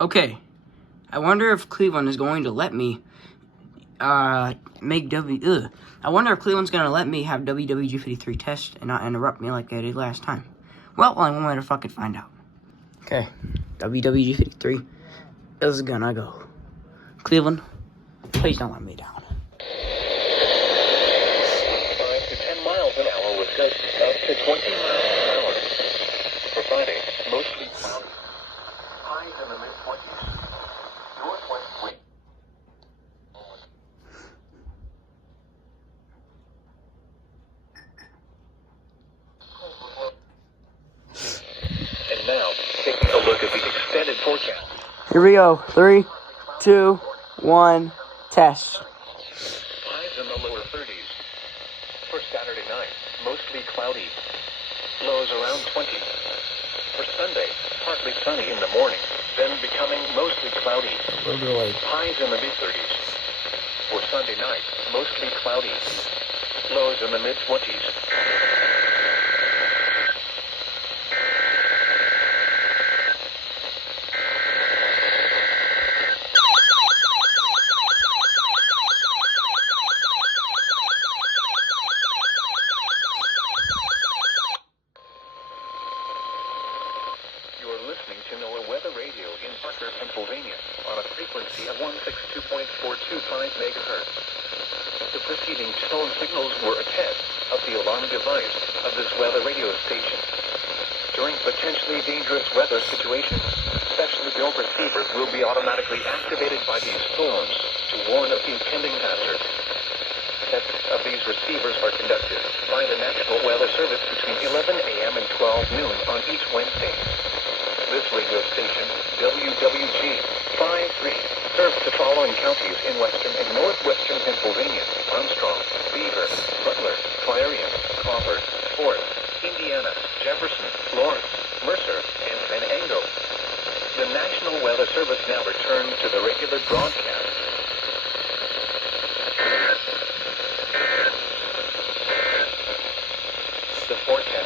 Okay, I wonder if Cleveland is going to let me I wonder if Cleveland's going to let me have WWG53 test and not interrupt me like they did last time. Well, only one way to fucking find out. Okay, WWG53 is gonna go. Cleveland, please don't let me down. 5 to 10 miles an hour with gusts up to 20 miles an hour. For Friday, mostly cloudy. Highs in the mid-20s. Northwest wind. And now, taking a look at the extended forecast. Here we go. 3, 2, 1, test. Highs in the lower 30s. For Saturday night, mostly cloudy. Lows around 20. For Sunday, partly sunny in the morning, then becoming mostly cloudy. Highs in the mid-30s. For Sunday night, mostly cloudy. Lows in the mid-20s. You're listening to NOAA Weather Radio in Butler, Pennsylvania, on a frequency of 162.425 megahertz. The preceding tone signals were a test of the alarm device of this weather radio station. During potentially dangerous weather situations, specially built receivers will be automatically activated by these storms to warn of impending hazard. Tests of these receivers are conducted by the National Weather Service between 11 a.m. and 12 noon on each Wednesday. This radio station, WWG-53, serves the following counties in western and northwestern Pennsylvania: Armstrong, Beaver, Butler, Clarion, Crawford, Fort, Indiana, Jefferson, Lawrence, Mercer, and Venango. The National Weather Service now returns to the regular broadcast. The forecast.